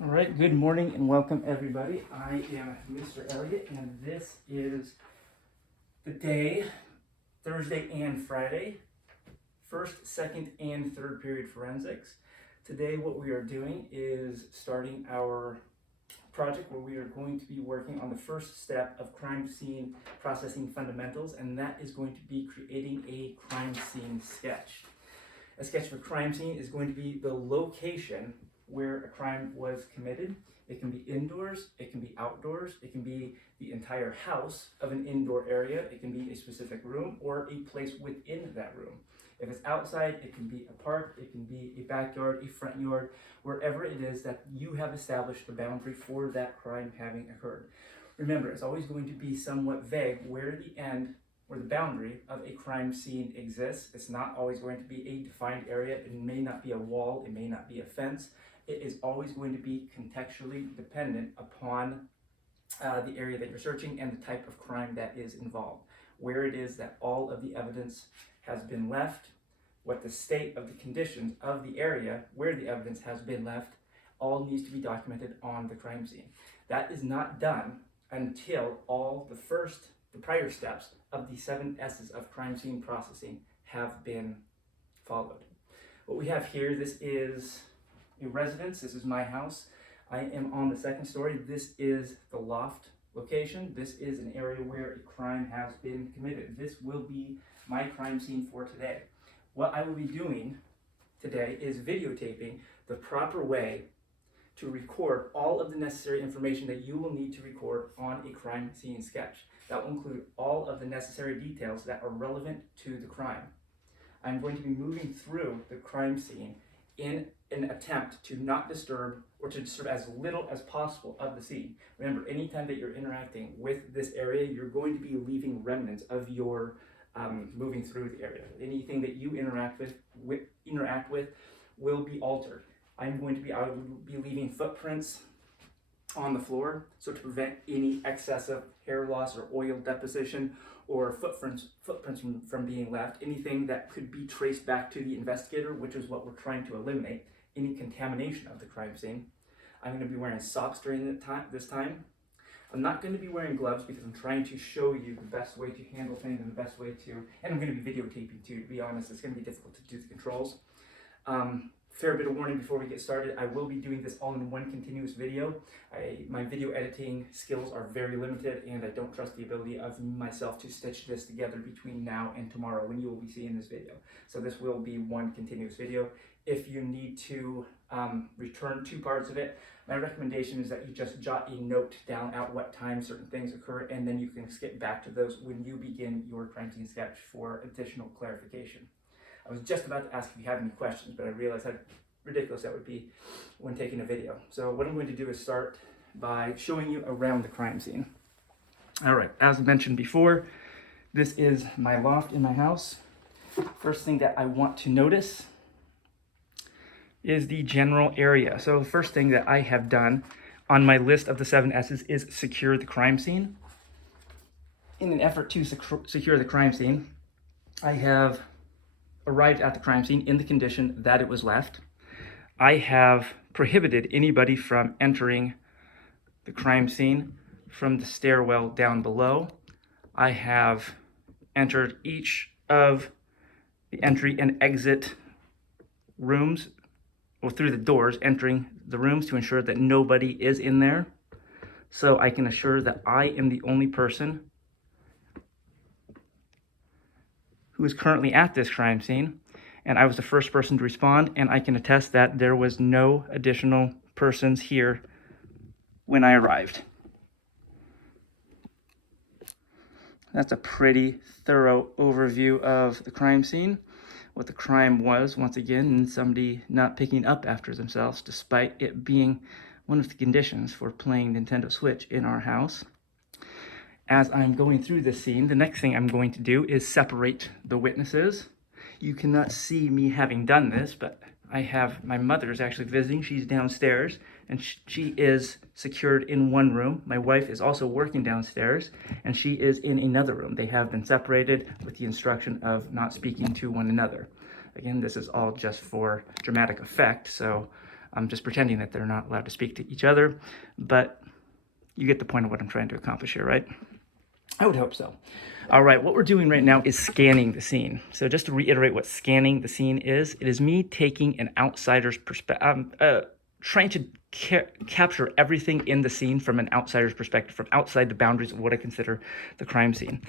All right, good morning and welcome everybody. I am Mr. Elliott and this is the day, Thursday and Friday, first, second, and third period forensics. Today what we are doing is starting our project where we are going to be working on the first step of crime scene processing fundamentals, and that is going to be creating a crime scene sketch. A sketch of a crime scene is going to be the location where a crime was committed. It can be indoors, it can be outdoors, it can be the entire house of an indoor area, it can be a specific room or a place within that room. If it's outside, it can be a park, it can be a backyard, a front yard, wherever it is that you have established the boundary for that crime having occurred. Remember, it's always going to be somewhat vague where the boundary of a crime scene exists. It's not always going to be a defined area. It may not be a wall, it may not be a fence. It is always going to be contextually dependent upon the area that you're searching and the type of crime that is involved. Where it is that all of the evidence has been left, what the state of the conditions of the area where the evidence has been left, all needs to be documented on the crime scene. That is not done until all the prior steps of the 7 S's of crime scene processing have been followed. What we have here, this is a residence. This is my house. I am on the second story. This is the loft location. This is an area where a crime has been committed. This will be my crime scene for today. What I will be doing today is videotaping the proper way to record all of the necessary information that you will need to record on a crime scene sketch. That will include all of the necessary details that are relevant to the crime. I'm going to be moving through the crime scene in an attempt to not disturb or to disturb as little as possible of the scene. Remember, anytime that you're interacting with this area, you're going to be leaving remnants of your moving through the area. Anything that you interact with will be altered. I will be leaving footprints on the floor, so to prevent any excessive hair loss or oil deposition or footprints from being left, anything that could be traced back to the investigator, which is what we're trying to eliminate, any contamination of the crime scene. I'm going to be wearing socks during this time. I'm not going to be wearing gloves because I'm trying to show you the best way to handle things and the best way to, and I'm going to be videotaping too, to be honest. It's going to be difficult to do the controls. Fair bit of warning before we get started. I will be doing this all in one continuous video. My video editing skills are very limited and I don't trust the ability of myself to stitch this together between now and tomorrow when you will be seeing this video. So this will be one continuous video. If you need to return 2 parts of it, my recommendation is that you just jot a note down at what time certain things occur, and then you can skip back to those when you begin your crime scene sketch for additional clarification. I was just about to ask if you have any questions, but I realized how ridiculous that would be when taking a video. So what I'm going to do is start by showing you around the crime scene. All right, as mentioned before, this is my loft in my house. First thing that I want to notice is the general area. So the first thing that I have done on my list of the 7 S's is secure the crime scene. In an effort to secure the crime scene, I have arrived at the crime scene in the condition that it was left. I have prohibited anybody from entering the crime scene from the stairwell down below. I have entered each of the entry and exit rooms, or through the doors, entering the rooms to ensure that nobody is in there. So I can assure that I am the only person who is currently at this crime scene, and I was the first person to respond, and I can attest that there was no additional persons here when I arrived. That's a pretty thorough overview of the crime scene, what the crime was, once again, and somebody not picking up after themselves, despite it being one of the conditions for playing Nintendo Switch in our house. As I'm going through this scene, the next thing I'm going to do is separate the witnesses. You cannot see me having done this, but I have my mother is actually visiting. She's downstairs, and she is secured in one room. My wife is also working downstairs, and she is in another room. They have been separated with the instruction of not speaking to one another. Again, this is all just for dramatic effect, so I'm just pretending that they're not allowed to speak to each other, but you get the point of what I'm trying to accomplish here, right? I would hope so. All right, what we're doing right now is scanning the scene. So just to reiterate what scanning the scene is, it is me taking an outsider's perspective, trying to capture everything in the scene from an outsider's perspective, from outside the boundaries of what I consider the crime scene.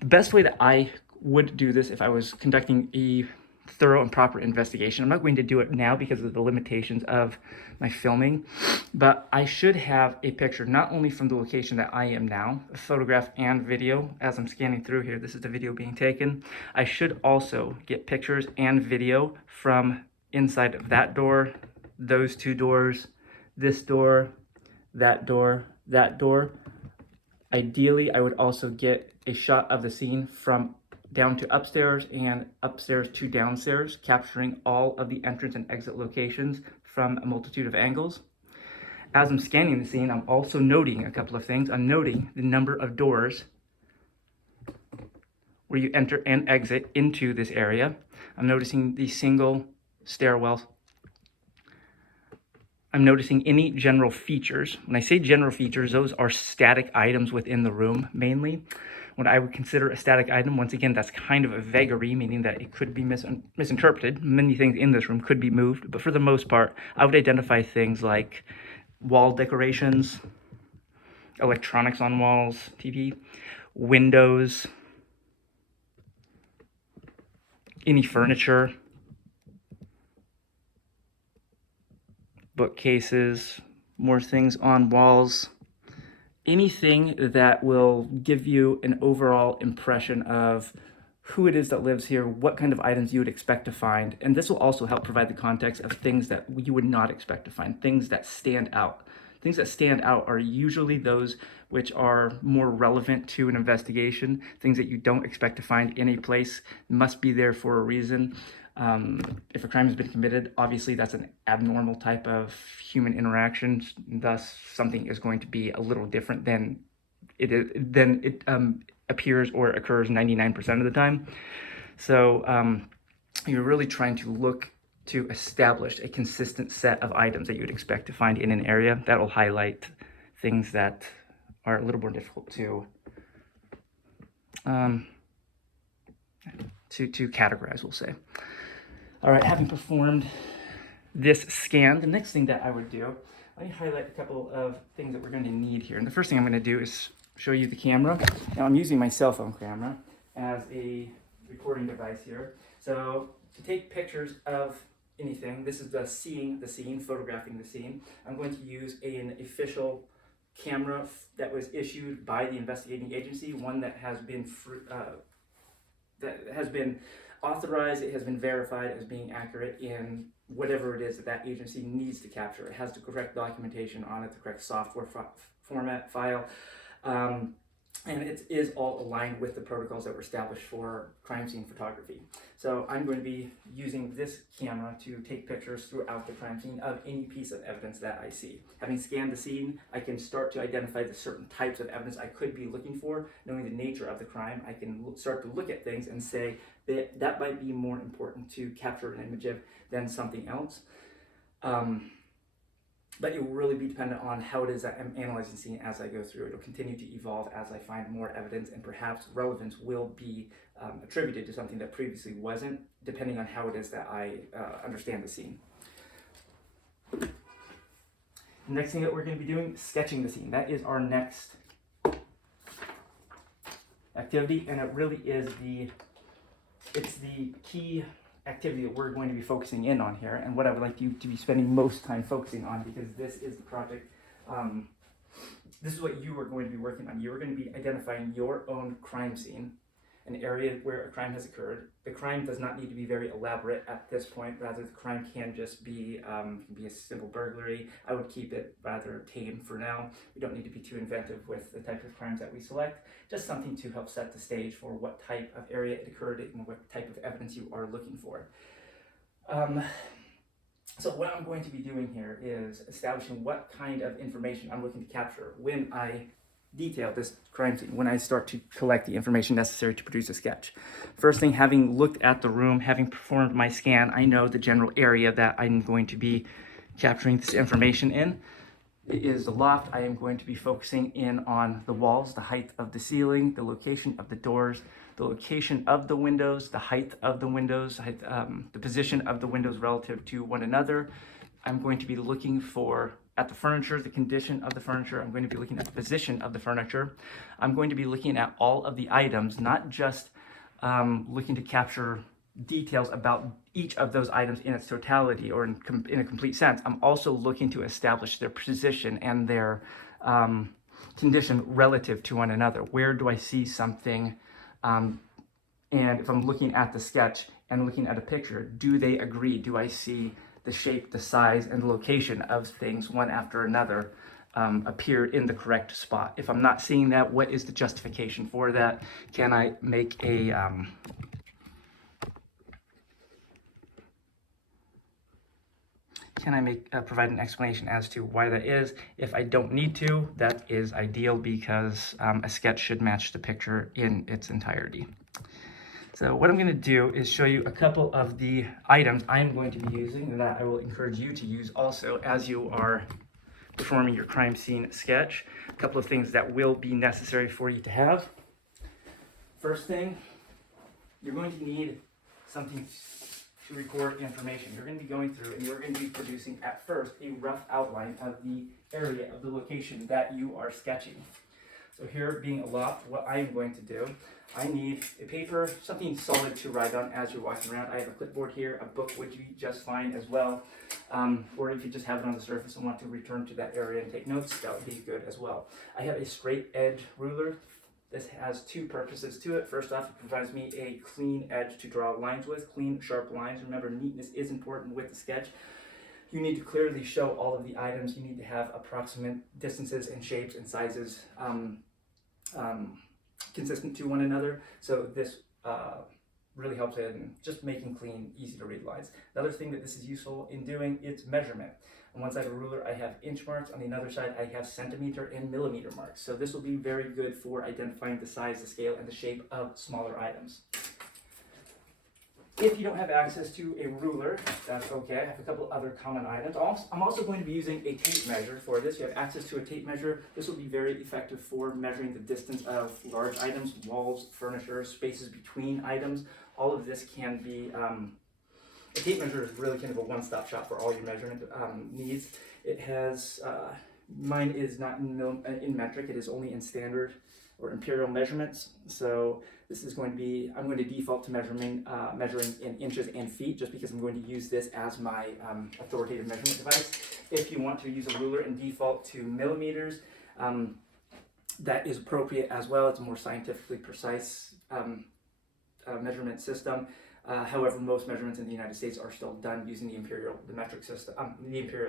The best way that I would do this if I was conducting a thorough and proper investigation. I'm not going to do it now because of the limitations of my filming, but I should have a picture not only from the location that I am now, a photograph and video as I'm scanning through here. This is the video being taken. I should also get pictures and video from inside of that door, those two doors, this door, that door, that door. Ideally, I would also get a shot of the scene from down to upstairs and upstairs to downstairs, capturing all of the entrance and exit locations from a multitude of angles. As I'm scanning the scene, I'm also noting a couple of things. I'm noting the number of doors where you enter and exit into this area. I'm noticing the single stairwell. I'm noticing any general features. When I say general features, those are static items within the room mainly. What I would consider a static item, once again, that's kind of a vagary, meaning that it could be misinterpreted. Many things in this room could be moved, but for the most part, I would identify things like wall decorations, electronics on walls, TV, windows, any furniture, bookcases, more things on walls. Anything that will give you an overall impression of who it is that lives here, what kind of items you would expect to find. And this will also help provide the context of things that you would not expect to find, things that stand out. Things that stand out are usually those which are more relevant to an investigation, things that you don't expect to find in a place, must be there for a reason. If a crime has been committed, obviously that's an abnormal type of human interaction. Thus, something is going to be a little different than it appears or occurs 99% of the time. So you're really trying to look to establish a consistent set of items that you would expect to find in an area. That will highlight things that are a little more difficult to categorize, we'll say. All right, having performed this scan, the next thing that I would do, let me highlight a couple of things that we're going to need here. And the first thing I'm going to do is show you the camera. Now I'm using my cell phone camera as a recording device here. So to take pictures of anything, this is the seeing the scene, photographing the scene. I'm going to use an official camera that was issued by the investigating agency, one that has been authorized, it has been verified as being accurate in whatever it is that agency needs to capture. It has the correct documentation on it, the correct software format file, and it is all aligned with the protocols that were established for crime scene photography. So I'm going to be using this camera to take pictures throughout the crime scene of any piece of evidence that I see. Having scanned the scene, I can start to identify the certain types of evidence I could be looking for. Knowing the nature of the crime, I can start to look at things and say that might be more important to capture an image of than something else. But it will really be dependent on how it is that I'm analyzing the scene as I go through. It'll continue to evolve as I find more evidence, and perhaps relevance will be attributed to something that previously wasn't, depending on how it is that I understand the scene. The next thing that we're going to be doing, sketching the scene. That is our next activity, and it really is the key activity that we're going to be focusing in on here, and what I would like you to be spending most time focusing on, because this is the project, this is what you are going to be working on. You're going to be identifying your own crime scene, an area where a crime has occurred. The crime does not need to be very elaborate at this point. Rather, the crime can just be a simple burglary. I would keep it rather tame for now. We don't need to be too inventive with the type of crimes that we select. Just something to help set the stage for what type of area it occurred in and what type of evidence you are looking for. So what I'm going to be doing here is establishing what kind of information I'm looking to capture when I detail this crime scene, when I start to collect the information necessary to produce a sketch. First thing, having looked at the room, having performed my scan, I know the general area that I'm going to be capturing this information in. It is the loft. I am going to be focusing in on the walls, the height of the ceiling, the location of the doors, the location of the windows, the height of the windows, the position of the windows relative to one another. I'm going to be looking at the furniture, the condition of the furniture. I'm going to be looking at the position of the furniture. I'm going to be looking at all of the items, not just looking to capture details about each of those items in its totality or in a complete sense. I'm also looking to establish their position and their condition relative to one another. Where do I see something? And if I'm looking at the sketch and looking at a picture, do they agree? Do I see the shape, the size, and the location of things one after another appear in the correct spot? If I'm not seeing that, what is the justification for that? Can I make provide an explanation as to why that is? If I don't need to, that is ideal, because a sketch should match the picture in its entirety. So what I'm going to do is show you a couple of the items I'm going to be using and that I will encourage you to use also as you are performing your crime scene sketch. A couple of things that will be necessary for you to have. First thing, you're going to need something to record information. You're going to be going through and you're going to be producing at first a rough outline of the area of the location that you are sketching. So here being a loft, what I am going to do, I need a paper, something solid to write on as you're walking around. I have a clipboard here, a book would be just fine as well. Or if you just have it on the surface and want to return to that area and take notes, that would be good as well. I have a straight edge ruler. This has two purposes to it. First off, it provides me a clean edge to draw lines with, clean, sharp lines. Remember, neatness is important with the sketch. You need to clearly show all of the items. You need to have approximate distances and shapes and sizes consistent to one another. So this really helps in just making clean, easy to read lines. Another thing that this is useful in doing is measurement. On one side of a ruler, I have inch marks. On the other side, I have centimeter and millimeter marks. So this will be very good for identifying the size, the scale, and the shape of smaller items. If you don't have access to a ruler, that's okay. I have a couple other common items. I'm also going to be using a tape measure for this. You have access to a tape measure. This will be very effective for measuring the distance of large items, walls, furniture, spaces between items. All of this can be, a tape measure is really kind of a one-stop shop for all your measurement needs. It has, mine is not in metric, it is only in standard or imperial measurements. So this is going to be, I'm going to default to measuring in inches and feet, just because I'm going to use this as my authoritative measurement device. If you want to use a ruler and default to millimeters, that is appropriate as well. It's a more scientifically precise measurement system. However, most measurements in the United States are still done using the imperial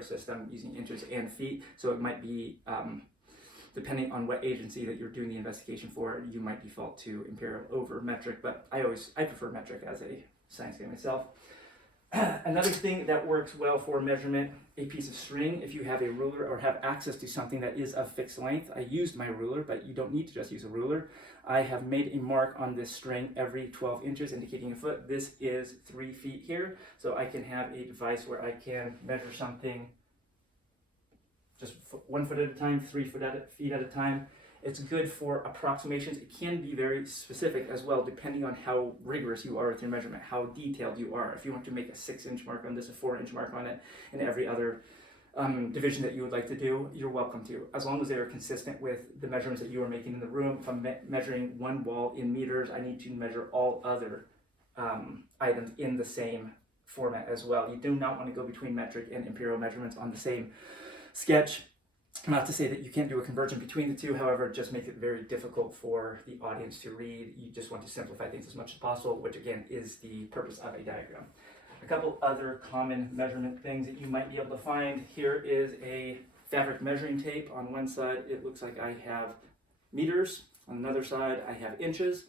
system using inches and feet. So it might be, depending on what agency that you're doing the investigation for, you might default to imperial over metric, but I prefer metric as a science guy myself. Another thing that works well for measurement, a piece of string. If you have a ruler or have access to something that is of fixed length, I used my ruler, but you don't need to just use a ruler. I have made a mark on this string every 12 inches, indicating a foot. This is 3 feet here, so I can have a device where I can measure something just 1 foot at a time, 3 feet at a time. It's good for approximations. It can be very specific as well, depending on how rigorous you are with your measurement, how detailed you are. If you want to make a 6-inch mark on this, a 4-inch mark on it, and every other division that you would like to do, you're welcome to, as long as they are consistent with the measurements that you are making in the room. If I'm measuring one wall in meters, I need to measure all other items in the same format as well. You do not want to go between metric and imperial measurements on the same sketch. Not to say that you can't do a conversion between the two, however, it just makes it very difficult for the audience to read. You just want to simplify things as much as possible, which again is the purpose of a diagram. A couple other common measurement things that you might be able to find. Here is a fabric measuring tape. On one side, it looks like I have meters. On another side, I have inches.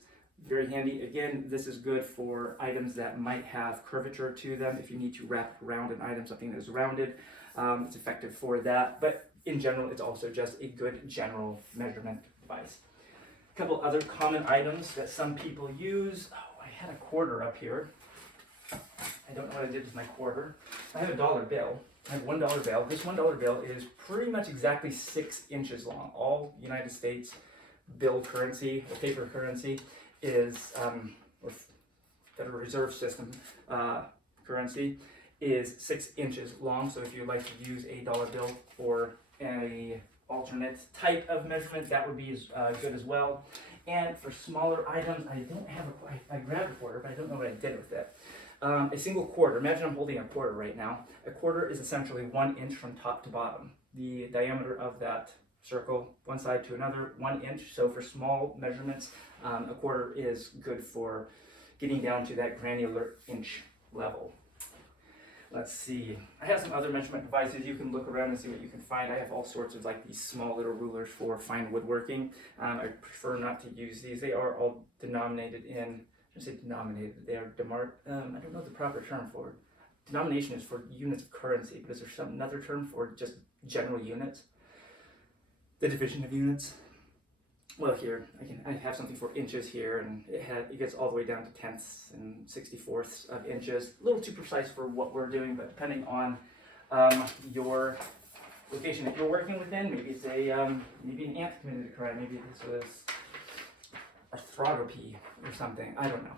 Very handy. Again, this is good for items that might have curvature to them. If you need to wrap around an item, something that is rounded, it's effective for that. But in general, it's also just a good general measurement device. A couple other common items that some people use. Oh, I had a quarter up here. I don't know what I did with my quarter. I have a dollar bill. I have $1 bill. This $1 bill is pretty much exactly 6 inches long. All United States bill currency, or paper currency, is, or Federal Reserve System currency, is 6 inches long. So if you'd like to use a dollar bill for a alternate type of measurement, that would be good as well. And for smaller items, I don't have I grabbed a quarter, but I don't know what I did with it. A single quarter, imagine I'm holding a quarter right now. A quarter is essentially 1 inch from top to bottom. The diameter of that circle, one side to another, 1 inch. So for small measurements, a quarter is good for getting down to that granular inch level. Let's see, I have some other measurement devices. You can look around and see what you can find. I have all sorts of like these small little rulers for fine woodworking. I prefer not to use these. They are all denominated in, I shouldn't say denominated, they are I don't know the proper term for it. Denomination is for units of currency, but is there another term for just general units? The division of units. Well, here I have something for inches here, and it gets all the way down to tenths and 64ths of inches. A little too precise for what we're doing, but depending on your location that you're working within, maybe it's maybe an ant committed a crime, maybe this was arthropy or something. I don't know.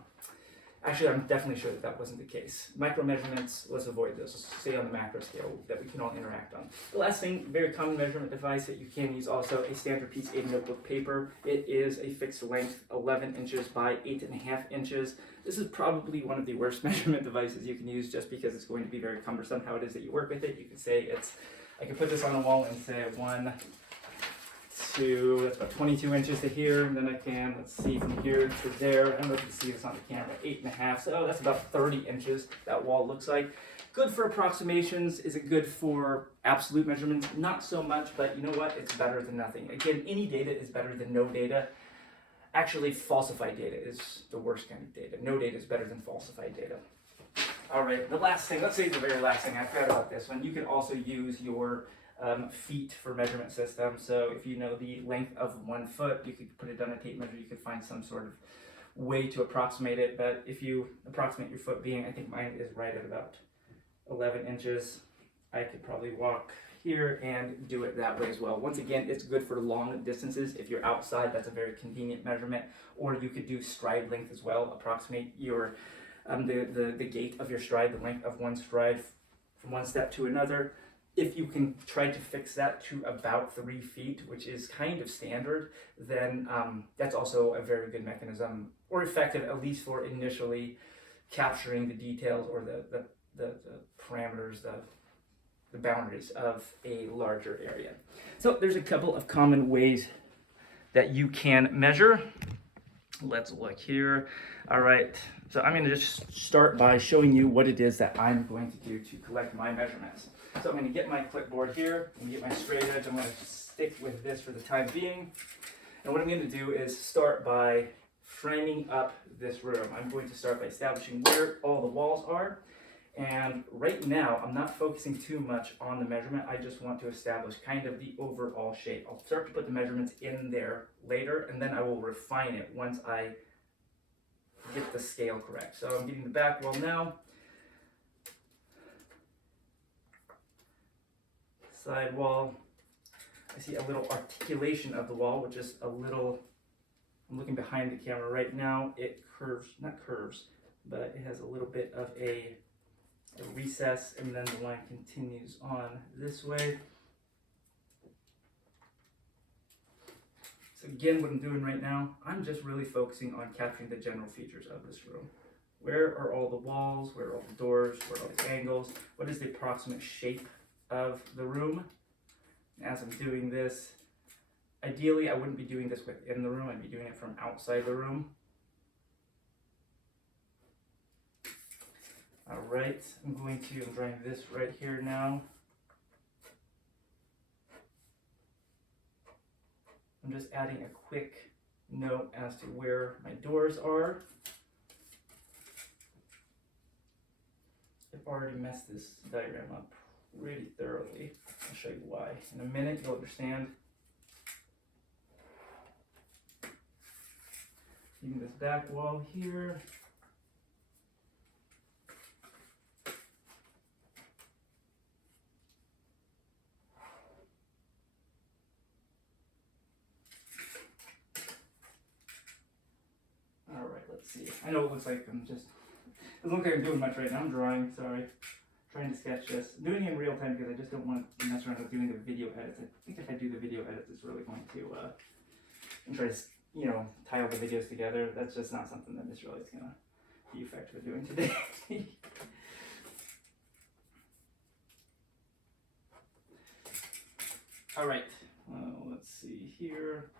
Actually, I'm definitely sure that wasn't the case. Micro measurements, let's avoid those. Let's stay on the macro scale that we can all interact on. The last thing, very common measurement device that you can use also, a standard piece of notebook paper. It is a fixed length, 11 inches by 8.5 inches. This is probably one of the worst measurement devices you can use just because it's going to be very cumbersome how it is that you work with it. You can say I can put this on a wall and say 1, 2, that's about 22 inches to here, and then I can, let's see, from here to there, I don't know if you can see this on the camera, 8.5, so that's about 30 inches that wall looks like. Good for approximations. Is it good for absolute measurements? Not so much, but you know what? It's better than nothing. Again, any data is better than no data. Actually, falsified data is the worst kind of data. No data is better than falsified data. All right, the last thing, let's say the very last thing, I forgot about this one. You can also use your feet for measurement system. So if you know the length of 1 foot, you could put it on a tape measure. You could find some sort of way to approximate it. But if you approximate your foot being, I think mine is right at about 11 inches, I could probably walk here and do it that way as well. Once again, it's good for long distances. If you're outside, that's a very convenient measurement. Or you could do stride length as well. Approximate your the gait of your stride, the length of one stride from one step to another. If you can try to fix that to about 3 feet, which is kind of standard, then that's also a very good mechanism, or effective at least for initially capturing the details or the parameters, the boundaries of a larger area. So there's a couple of common ways that you can measure. Let's look here. All right, so I'm gonna just start by showing you what it is that I'm going to do to collect my measurements. So I'm going to get my clipboard here, I'm going to get my straight edge, I'm going to stick with this for the time being. And what I'm going to do is start by framing up this room. I'm going to start by establishing where all the walls are. And right now, I'm not focusing too much on the measurement, I just want to establish kind of the overall shape. I'll start to put the measurements in there later, and then I will refine it once I get the scale correct. So I'm getting the back wall now. Side wall, I see a little articulation of the wall, which is a little, I'm looking behind the camera right now, it curves, not curves, but it has a little bit of a recess, and then the line continues on this way. So again, what I'm doing right now, I'm just really focusing on capturing the general features of this room. Where are all the walls, where are all the doors, where are all the angles, what is the approximate shape of the room. As I'm doing this, ideally I wouldn't be doing this within the room, I'd be doing it from outside the room. All right, I'm drawing this right here now. I'm just adding a quick note as to where my doors are. I've already messed this diagram up really thoroughly. I'll show you why. In a minute, you'll understand. Using this back wall here. let's see. I know it looks like I'm just, it doesn't look like I'm doing much right now. I'm drawing, sorry. Trying to sketch this. I'm doing it in real time because I just don't want to mess around with doing the video edits. I think if I do the video edits, it's really going to, and try to, you know, tie all the videos together. That's just not something that Mr. Elliott's going to be effective at doing today. All right, let's see here.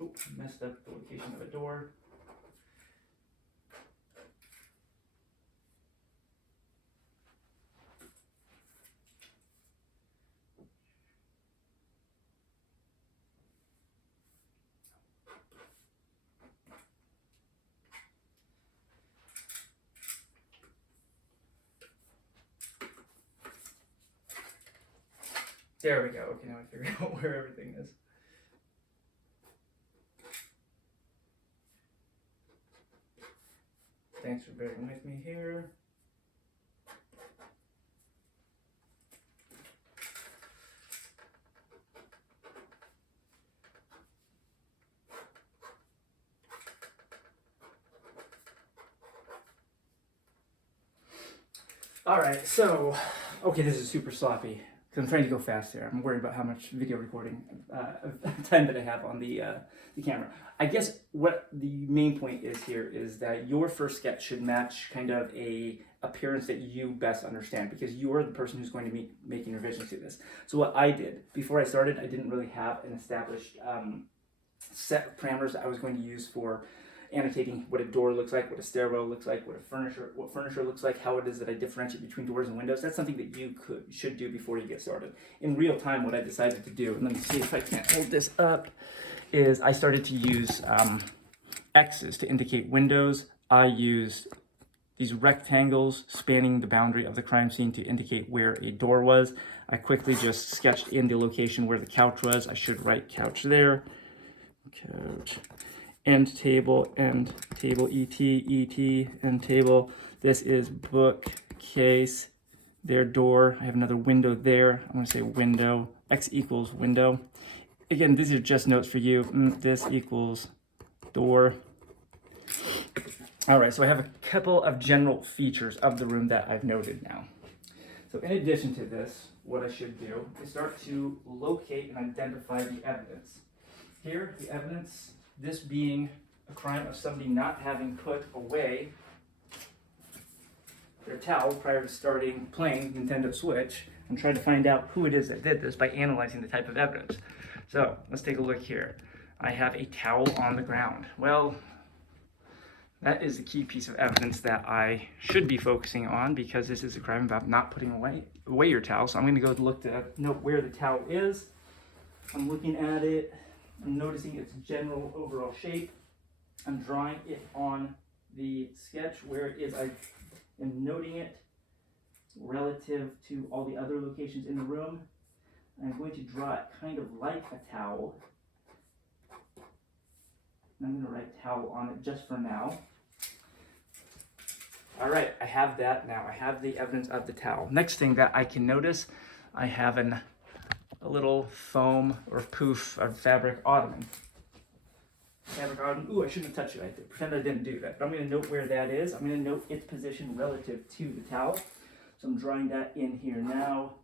Oh, messed up the location of a door. There we go. Okay, now I figured out where everything is. Thanks for bearing with me here. All right, so, okay, this is super sloppy. Because I'm trying to go fast here. I'm worried about how much video recording time that I have on the camera. I guess what the main point is here is that your first sketch should match kind of a appearance that you best understand, because you are the person who's going to be making revisions to this. So what I did, before I started, I didn't really have an established set of parameters that I was going to use for annotating what a door looks like, what a stairwell looks like, what furniture looks like, how it is that I differentiate between doors and windows. That's something that you should do before you get started. In real time, what I decided to do, and let me see if I can hold this up, is I started to use X's to indicate windows. I used these rectangles spanning the boundary of the crime scene to indicate where a door was. I quickly just sketched in the location where the couch was. I should write couch there. Couch. End table, ET, end table. This is bookcase, their door. I have another window there. I'm going to say window, X equals window. Again, these are just notes for you. This equals door. All right, so I have a couple of general features of the room that I've noted now. So in addition to this, what I should do is start to locate and identify the evidence. Here, the evidence, this being a crime of somebody not having put away their towel prior to starting playing Nintendo Switch. I'm trying to find out who it is that did this by analyzing the type of evidence. So let's take a look here. I have a towel on the ground. Well, that is the key piece of evidence that I should be focusing on, because this is a crime about not putting away your towel. So I'm going to go look to note where the towel is. I'm looking at it. I'm noticing its general overall shape. I'm drawing it on the sketch where it is. I am noting it relative to all the other locations in the room. I'm going to draw it kind of like a towel. I'm going to write towel on it just for now. All right, I have that now. I have the evidence of the towel. Next thing that I can notice, I have a little foam or poof of fabric ottoman. Ooh, I shouldn't have touched it. I pretend I didn't do that. But I'm going to note where that is. I'm going to note its position relative to the towel. So I'm drawing that in here now.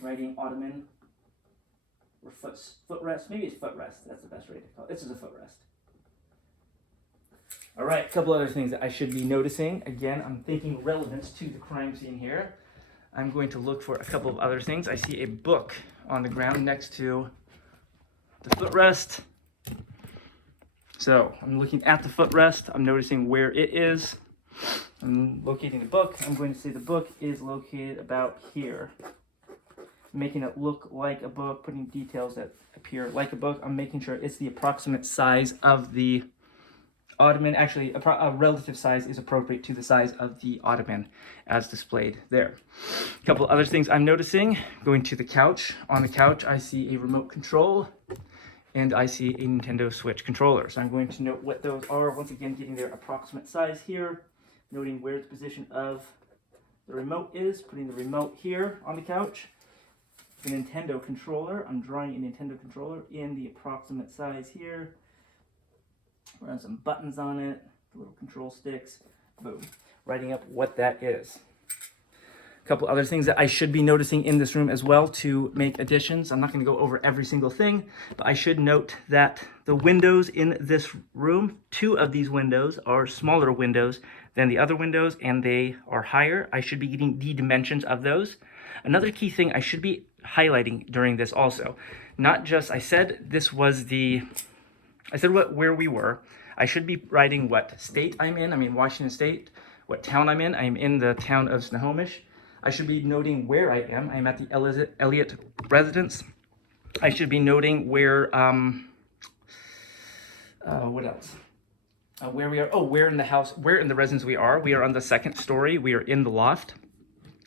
Writing ottoman or footrest. Maybe it's footrest. That's the best way to call it. This is a footrest. All right, a couple other things that I should be noticing. Again, I'm thinking relevance to the crime scene here. I'm going to look for a couple of other things. I see a book on the ground next to the footrest. So I'm looking at the footrest. I'm noticing where it is. I'm locating the book. I'm going to say the book is located about here. Making it look like a book, putting details that appear like a book. I'm making sure it's the approximate size of the ottoman. Actually, a relative size is appropriate to the size of the ottoman as displayed there. A couple other things I'm noticing. Going to the couch. On the couch, I see a remote control and I see a Nintendo Switch controller. So I'm going to note what those are. Once again, getting their approximate size here. Noting where the position of the remote is. Putting the remote here on the couch. the Nintendo controller. I'm drawing a Nintendo controller in the approximate size here. Run some buttons on it, the little control sticks, boom. Writing up what that is. A couple other things that I should be noticing in this room as well to make additions. I'm not going to go over every single thing, but I should note that the windows in this room, 2 of these windows are smaller windows than the other windows, and they are higher. I should be getting the dimensions of those. Another key thing I should be highlighting during this also, not just, I said where we were. I should be writing what state I'm in. I'm in Washington State. What town I'm in. I'm in the town of Snohomish. I should be noting where I am. I'm at the Elliott residence. I should be noting where, what else? Where we are. Oh, where in the house, where in the residence we are. We are on the 2nd story. We are in the loft.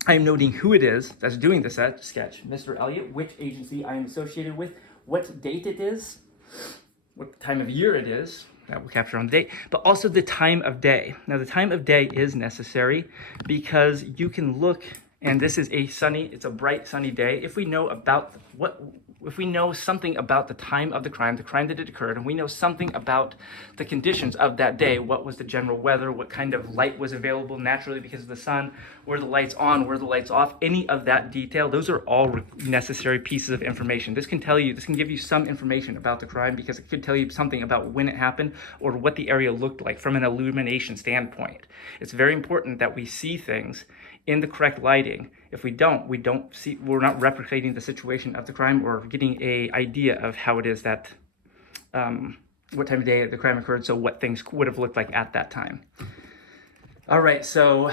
I am noting who it is that's doing the sketch. Mr. Elliott, which agency I am associated with, what date it is, what time of year it is. That will capture on the date, but also the time of day. Now, the time of day is necessary because you can look, and this is it's a bright sunny day. If we know something about the time of the crime that it occurred, and we know something about the conditions of that day, what was the general weather, what kind of light was available naturally because of the sun, were the lights on, were the lights off, any of that detail, those are all necessary pieces of information. This can give you some information about the crime because it could tell you something about when it happened or what the area looked like from an illumination standpoint. It's very important that we see things in the correct lighting. If we don't, we're not replicating the situation of the crime or getting an idea of how it is that, what time of day the crime occurred, so what things would have looked like at that time. All right, so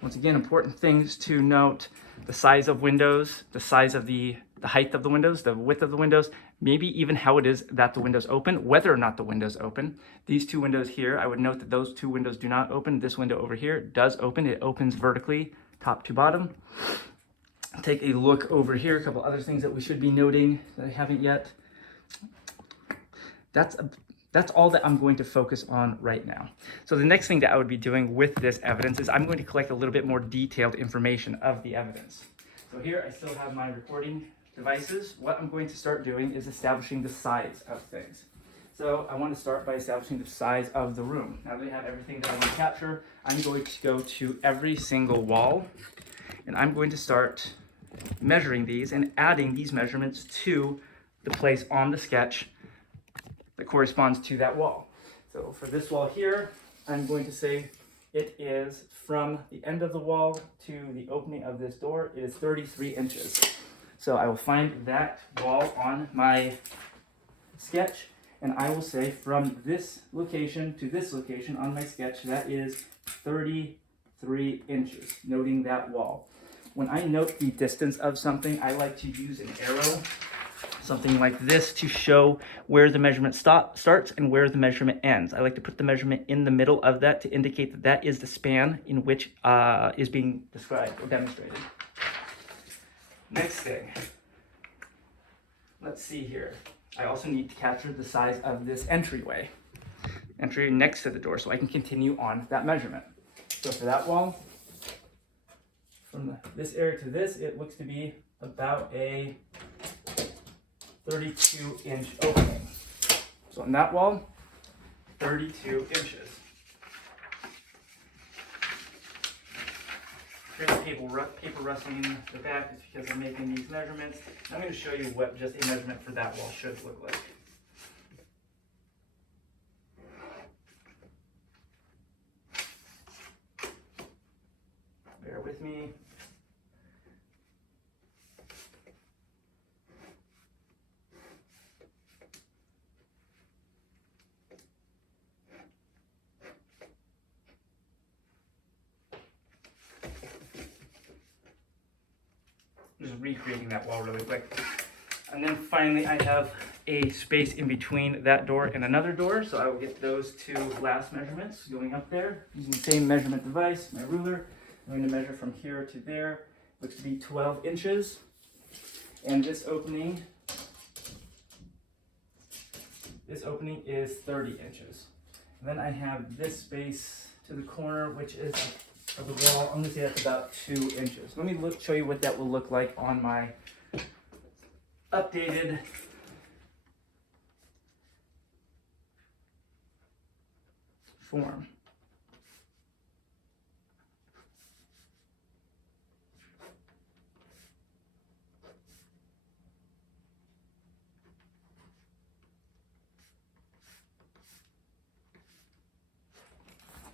once again, important things to note: the size of windows, the size of the height of the windows, the width of the windows, maybe even how it is that the windows open, whether or not the windows open. These 2 windows here, I would note that those 2 windows do not open. This window over here does open. It opens vertically, top to bottom. Take a look over here. A couple other things that we should be noting that I haven't yet. That's all that I'm going to focus on right now. So the next thing that I would be doing with this evidence is I'm going to collect a little bit more detailed information of the evidence. So here I still have my recording devices. What I'm going to start doing is establishing the size of things. So I want to start by establishing the size of the room. Now that I have everything that I want to capture, I'm going to go to every single wall, and I'm going to start measuring these and adding these measurements to the place on the sketch that corresponds to that wall. So for this wall here, I'm going to say it is from the end of the wall to the opening of this door, it is 33 inches. So I will find that wall on my sketch, and I will say from this location to this location on my sketch, that is 33 inches, noting that wall. When I note the distance of something, I like to use an arrow, something like this, to show where the measurement starts and where the measurement ends. I like to put the measurement in the middle of that to indicate that that is the span in which is being described or demonstrated. Next thing, let's see here. I also need to capture the size of this entryway next to the door so I can continue on that measurement. So for that wall, from this area to this, it looks to be about a 32-inch opening. So on that wall, 32 inches. Paper rustling in the back is because I'm making these measurements. I'm going to show you what just a measurement for that wall should look like. Bear with me. Just recreating that wall really quick. And then finally I have a space in between that door and another door, so I will get those 2 last measurements going up there using the same measurement device, my ruler. I'm going to measure from here to there. Looks to be 12 inches. And this opening is 30 inches. And then I have this space to the corner, which is of the wall. I'm going to say that's about 2 inches. Let me show you what that will look like on my updated form.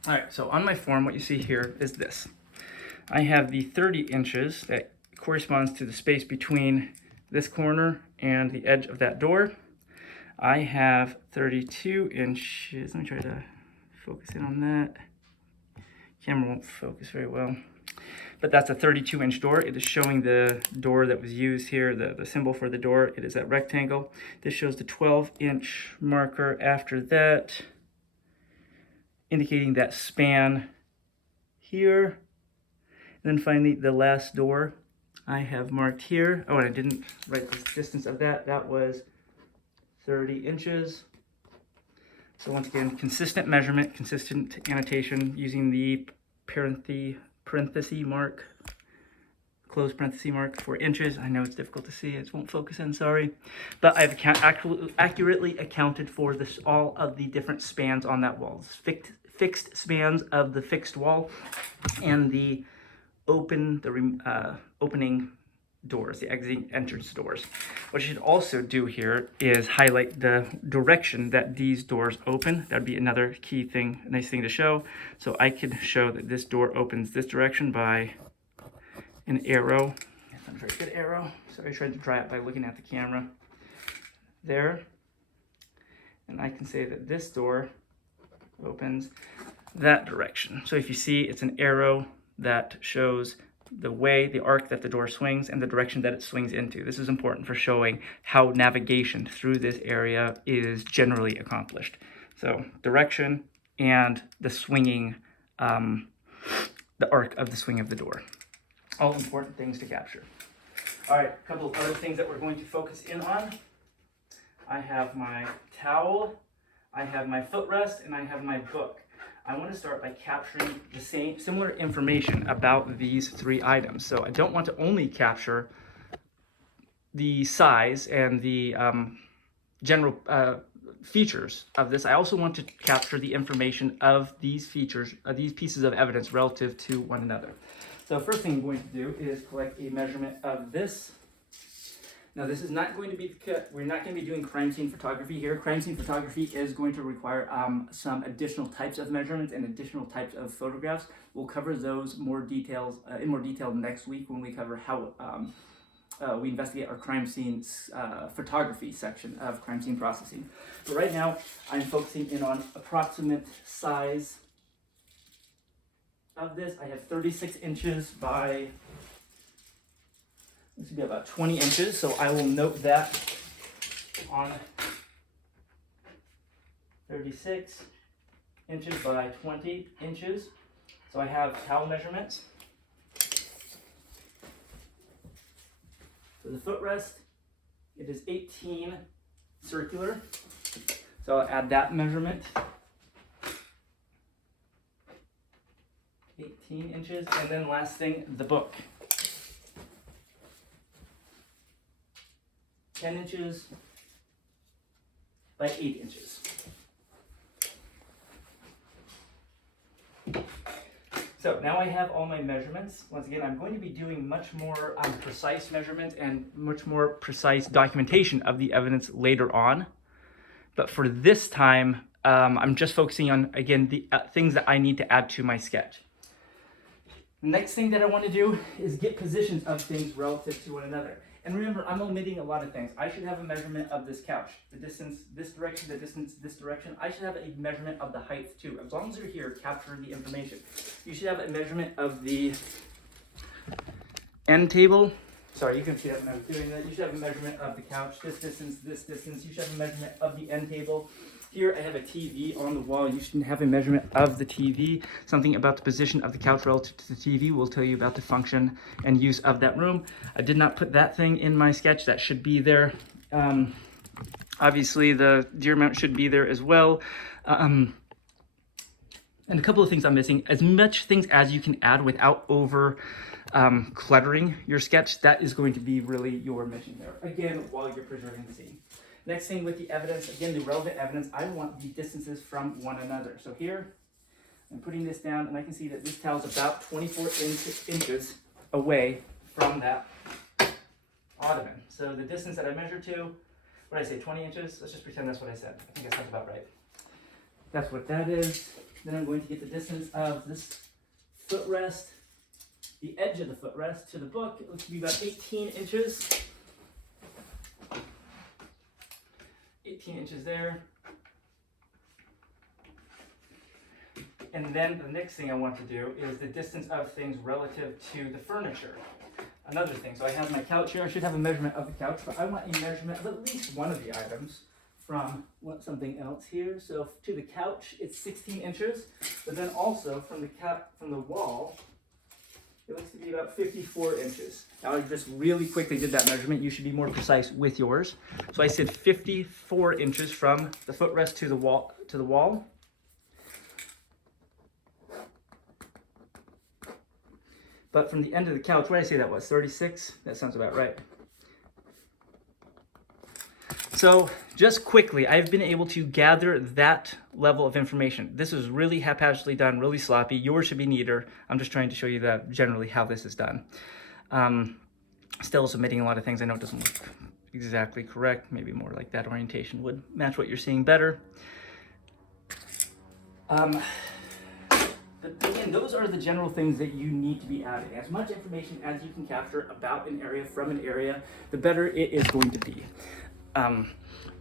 All right, so on my form, what you see here is this. I have the 30 inches that corresponds to the space between this corner and the edge of that door. I have 32 inches. Let me try to focus in on that. Camera won't focus very well. But that's a 32-inch door. It is showing the door that was used here, the symbol for the door. It is that rectangle. This shows the 12-inch marker after that, indicating that span here. And then finally, the last door I have marked here. Oh, and I didn't write the distance of that. That was 30 inches. So once again, consistent measurement, consistent annotation using the parenthesis mark, close parenthesis mark for inches. I know it's difficult to see, it won't focus in, sorry. But I've accurately accounted for this, all of the different spans on that wall. Fixed spans of the fixed wall and the opening doors, the exiting entrance doors. What you should also do here is highlight the direction that these doors open. That'd be another key thing, nice thing to show. So I could show that this door opens this direction by an arrow. That's not a very good arrow. So I tried to draw it by looking at the camera there. And I can say that this door opens that direction. So if you see, it's an arrow that shows the way, the arc that the door swings and the direction that it swings into. This is important for showing how navigation through this area is generally accomplished. So direction and the swinging, the arc of the swing of the door. All important things to capture. All right, a couple of other things that we're going to focus in on. I have my towel, I have my footrest, and I have my book. I want to start by capturing the similar information about these three items. So I don't want to only capture the size and the general features of this. I also want to capture the information of these features, these pieces of evidence relative to one another. So first thing I'm going to do is collect a measurement of this. Now this is not going to be, we're not going to be doing crime scene photography here. Crime scene photography is going to require some additional types of measurements and additional types of photographs. We'll cover those in more detail next week when we cover how we investigate our crime scene photography section of crime scene processing. But right now I'm focusing in on approximate size of this. I have 36 inches by, this would be about 20 inches, so I will note that on 36 inches by 20 inches. So I have towel measurements. For the footrest, it is 18 circular, so I'll add that measurement. 18 inches, and then last thing, the book. 10 inches by 8 inches. So now I have all my measurements. Once again, I'm going to be doing much more precise measurements and much more precise documentation of the evidence later on. But for this time, I'm just focusing on, again, the things that I need to add to my sketch. Next thing that I want to do is get positions of things relative to one another. And remember, I'm omitting a lot of things. I should have a measurement of this couch, the distance this direction, the distance this direction. I should have a measurement of the height too. As long as you're here capturing the information. You should have a measurement of the end table. Sorry, you can see that when I was doing that. You should have a measurement of the couch, this distance, this distance. You should have a measurement of the end table. Here I have a TV on the wall. You should have a measurement of the TV. Something about the position of the couch relative to the TV will tell you about the function and use of that room. I did not put that thing in my sketch. That should be there. Obviously the deer mount should be there as well. And a couple of things I'm missing, as much things as you can add without over cluttering your sketch, that is going to be really your mission there. Again, while you're preserving the scene. Next thing with the evidence, again, the relevant evidence, I want the distances from one another. So here, I'm putting this down, and I can see that this towel is about 24 inches away from that ottoman. So the distance that I measured to, what did I say, 20 inches? Let's just pretend that's what I said. I think that sounds about right. That's what that is. Then I'm going to get the distance of this footrest, the edge of the footrest to the book. It looks to be about 18 inches. 18 inches there. And then the next thing I want to do is the distance of things relative to the furniture. Another thing, so I have my couch here. I should have a measurement of the couch, but I want a measurement of at least one of the items from something else here. So to the couch, it's 16 inches, but then also from the wall, it looks to be about 54 inches. Now I just really quickly did that measurement. You should be more precise with yours. So I said 54 inches from the footrest to the wall. But from the end of the couch, what did I say that was? 36? That sounds about right. So just quickly, I've been able to gather that level of information. This is really haphazardly done, really sloppy. Yours should be neater. I'm just trying to show you that generally how this is done. Still submitting a lot of things. I know it doesn't look exactly correct. Maybe more like that orientation would match what you're seeing better. But again, those are the general things that you need to be adding. As much information as you can capture about an area from an area, the better it is going to be.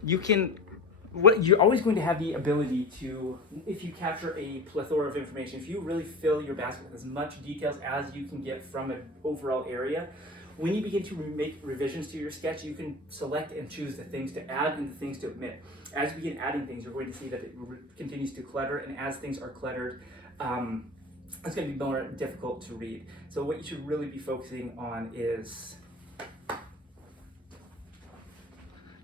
You're always going to have the ability to, if you capture a plethora of information, if you really fill your basket with as much details as you can get from an overall area, when you begin to make revisions to your sketch, you can select and choose the things to add and the things to omit. As you begin adding things, you're going to see that it continues to clutter, and as things are cluttered, it's going to be more difficult to read. So what you should really be focusing on is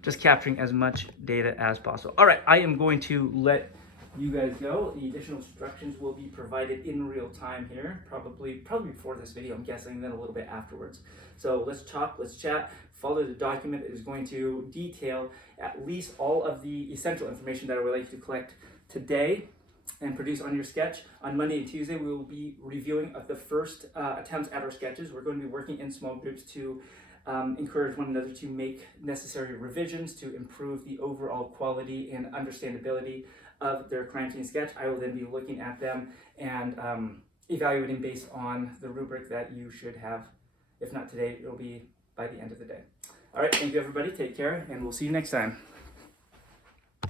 just capturing as much data as possible. All right, I am going to let you guys go. The additional instructions will be provided in real time here, probably before this video, I'm guessing, then a little bit afterwards. So let's talk, let's chat. Follow the document. It is going to detail at least all of the essential information that I would like you to collect today and produce on your sketch. On Monday and Tuesday, we will be reviewing the first attempts at our sketches. We're going to be working in small groups to encourage one another to make necessary revisions to improve the overall quality and understandability of their crime scene sketch. I will then be looking at them and evaluating based on the rubric that you should have. If not today, it'll be by the end of the day. All right, thank you everybody. Take care, and we'll see you next time.